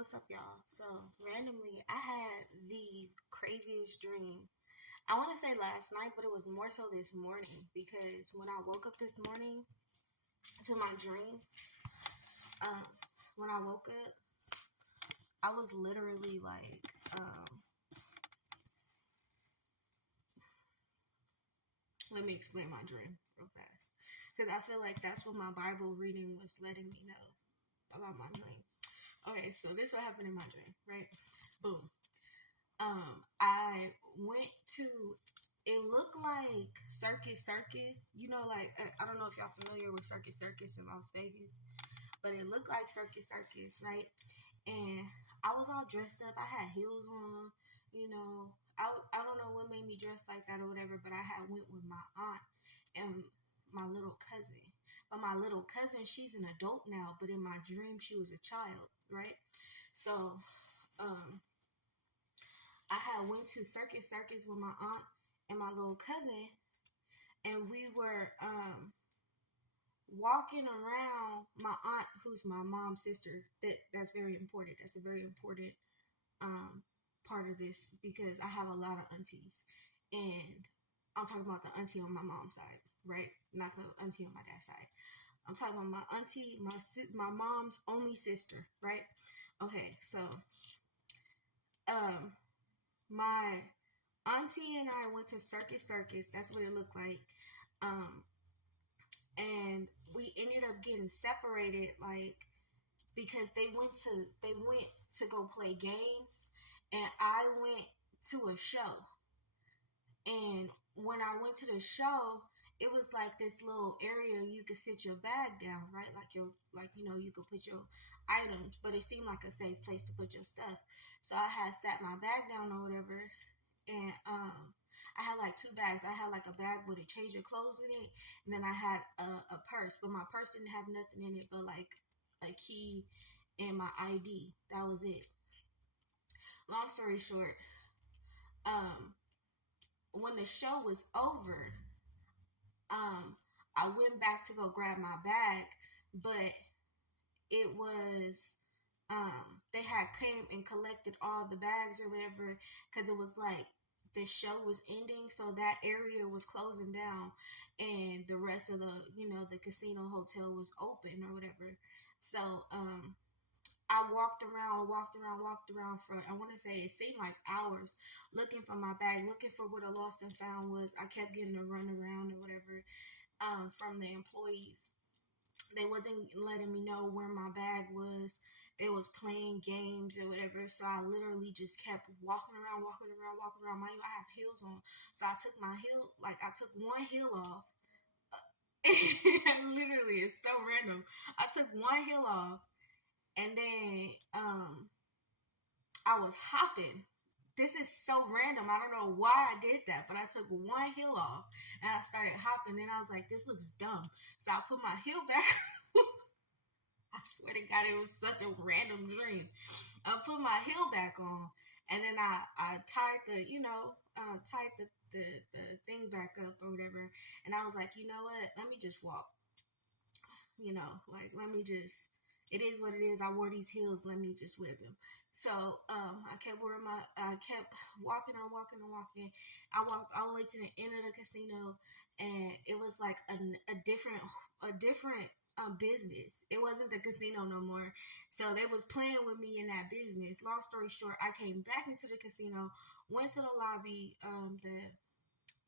What's up, y'all? So, randomly, I had the craziest dream. I want to say last night, but it was more so this morning because when I woke up this morning to my dream, um, when I woke up, I was literally like, let me explain my dream real fast because I feel like that's what my Bible reading was letting me know about my dream. Okay, so this what happened in my dream, right? Boom. I went to, it looked like Circus. You know, like, I don't know if y'all familiar with Circus in Las Vegas, but it looked like Circus, right? And I was all dressed up. I had heels on, you know. I don't know what made me dress like that or whatever, but I had went with my aunt and my little cousin. But my little cousin, she's an adult now, but in my dream, she was a child, right? So, um, I had went to Circus with my aunt and my little cousin, and we were walking around my aunt, who's my mom's sister. That's very important. That's a very important um, part of this because I have a lot of aunties, and I'm talking about the auntie on my mom's side, right? Not the auntie on my dad's side. I'm talking about my auntie, my mom's only sister, right? Okay, so um, my auntie and I went to Circus. That's what it looked like. Um, and we ended up getting separated, like because they went to go play games, and I went to a show. And when I went to the show, it was like this little area you could sit your bag down, right? You could put your items, but it seemed like a safe place to put your stuff. So I had sat my bag down or whatever, and I had like two bags. I had like a bag with a change of clothes in it, and then I had a purse, but my purse didn't have nothing in it but like a key and my ID. That was it. Long story short, um, when the show was over, um, I went back to go grab my bag, but it was they had came and collected all the bags or whatever because it was like the show was ending, so that area was closing down, and the rest of the casino hotel was open or whatever. So I walked around for, I want to say it seemed like hours, looking for my bag, looking for what a lost and found was. I kept getting a run around or whatever from the employees. They wasn't letting me know where my bag was. They was playing games or whatever. So I literally just kept walking around. Mind you, I have heels on. So I took I took one heel off. Literally, it's so random. I took one heel off, and then I was hopping. This is so random. I don't know why I did that, but I took one heel off and I started hopping. Then I was like, this looks dumb. So I put my heel back. I swear to God, it was such a random dream. I put my heel back on, and then I tied the thing back up or whatever. And I was like, you know what? Let me just walk. Let me just, it is what it is. I wore these heels. Let me just wear them. So I kept walking and walking and walking. I walked all the way to the end of the casino, and it was like a different business. It wasn't the casino no more. So they was playing with me in that business. Long story short, I came back into the casino, went to the lobby,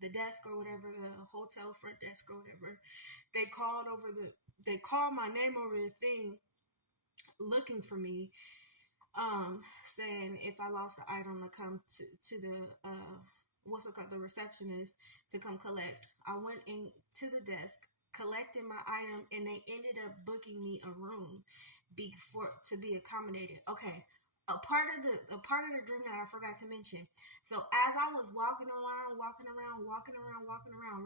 the desk or whatever, the hotel front desk or whatever. They called my name over the thing, looking for me, saying if I lost an item to come to the what's it called, the receptionist, to come collect. I went into the desk, collected my item, and they ended up booking me a room to be accommodated. Okay. A part of the dream that I forgot to mention. So as I was walking around,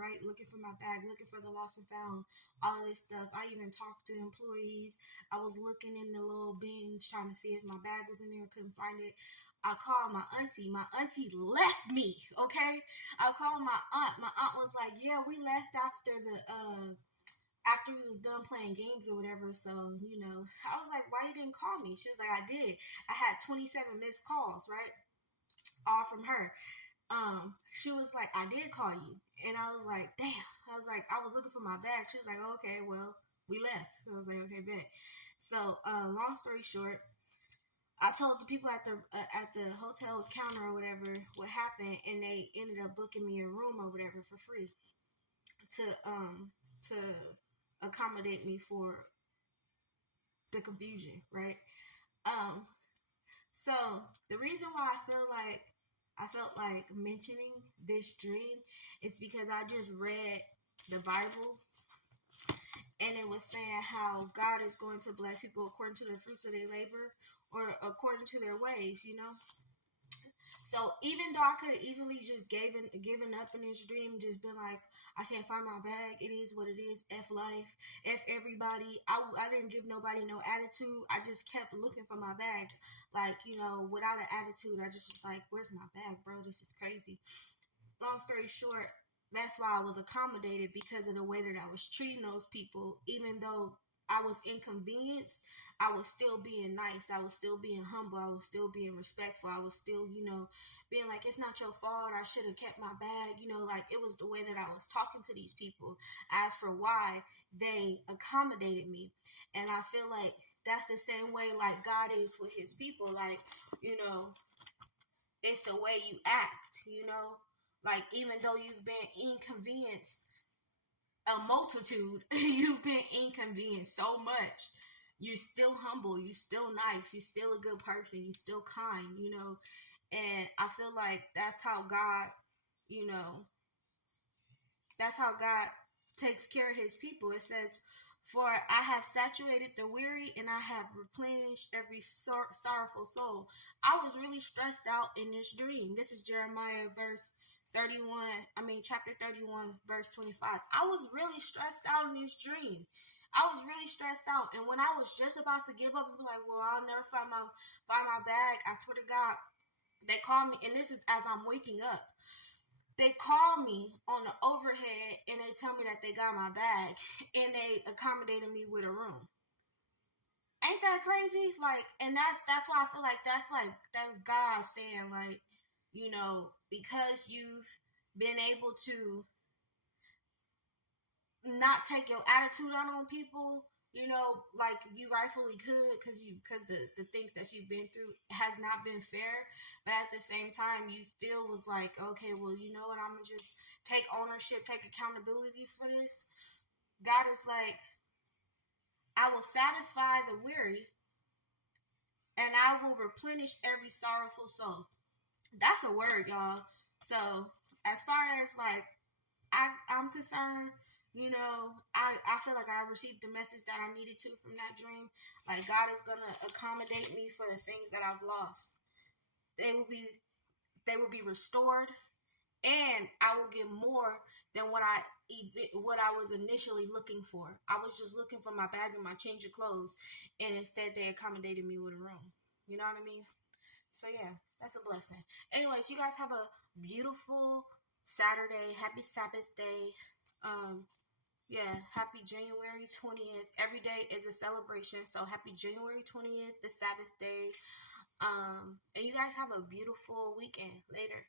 right, looking for my bag, looking for the lost and found, all this stuff. I even talked to employees. I was looking in the little bins trying to see if my bag was in there. Couldn't find it. I called my auntie. My auntie left me. Okay. I called my aunt. My aunt was like, "Yeah, we left after we was done playing games or whatever, so I was like, why you didn't call me? She was like, I did. I had 27 missed calls, right? All from her. She was like, I did call you. And I was like, damn. I was like, I was looking for my bag. She was like, oh, okay, well, we left. I was like, okay, bet. So, long story short, I told the people at the hotel counter or whatever what happened, and they ended up booking me a room or whatever for free to accommodate me for the confusion, right? Um, so the reason why I felt like mentioning this dream is because I just read the Bible, and it was saying how God is going to bless people according to the fruits of their labor or according to their ways. So even though I could have easily just given up in this dream, just been like, I can't find my bag. It is what it is. F life. F everybody. I didn't give nobody no attitude. I just kept looking for my bag. Like, without an attitude, I just was like, where's my bag, bro? This is crazy. Long story short, that's why I was accommodated, because of the way that I was treating those people. Even though I was inconvenienced, I was still being nice. I was still being humble. I was still being respectful. I was still, being like, it's not your fault. I should have kept my bag. Like, it was the way that I was talking to these people as for why they accommodated me. And I feel like that's the same way like God is with his people. Like, it's the way you act. Like, even though you've been inconvenienced a multitude, you've been inconvenienced so much, you're still humble, you're still nice, you're still a good person, you're still kind. And I feel like that's how God, you know, that's how God takes care of his people. It says, for I have saturated the weary and I have replenished every sorrowful soul. I was really stressed out in this dream. This is Jeremiah chapter 31, verse 25. I was really stressed out in this dream. I was really stressed out. And when I was just about to give up and be like, well, I'll never find my bag, I swear to God, they called me, and this is as I'm waking up. They call me on the overhead and they tell me that they got my bag and they accommodated me with a room. Ain't that crazy? Like, and that's why I feel like that's God saying, like, because you've been able to not take your attitude out on people, like you rightfully could, because the things that you've been through has not been fair. But at the same time, you still was like, okay, well, you know what, I'm gonna just take ownership, take accountability for this. God is like, I will satisfy the weary and I will replenish every sorrowful soul. That's a word, y'all. So as far as like I'm concerned, I feel like I received the message that I needed to from that dream. Like, God is gonna accommodate me for the things that I've lost. They will be restored, and I will get more than what I was initially looking for. I was just looking for my bag and my change of clothes, and instead they accommodated me with a room. You know what I mean? So yeah, that's a blessing. Anyways, you guys have a beautiful Saturday. Happy Sabbath day. Yeah, happy January 20th. Every day is a celebration. So happy January 20th, the Sabbath day. And you guys have a beautiful weekend. Later.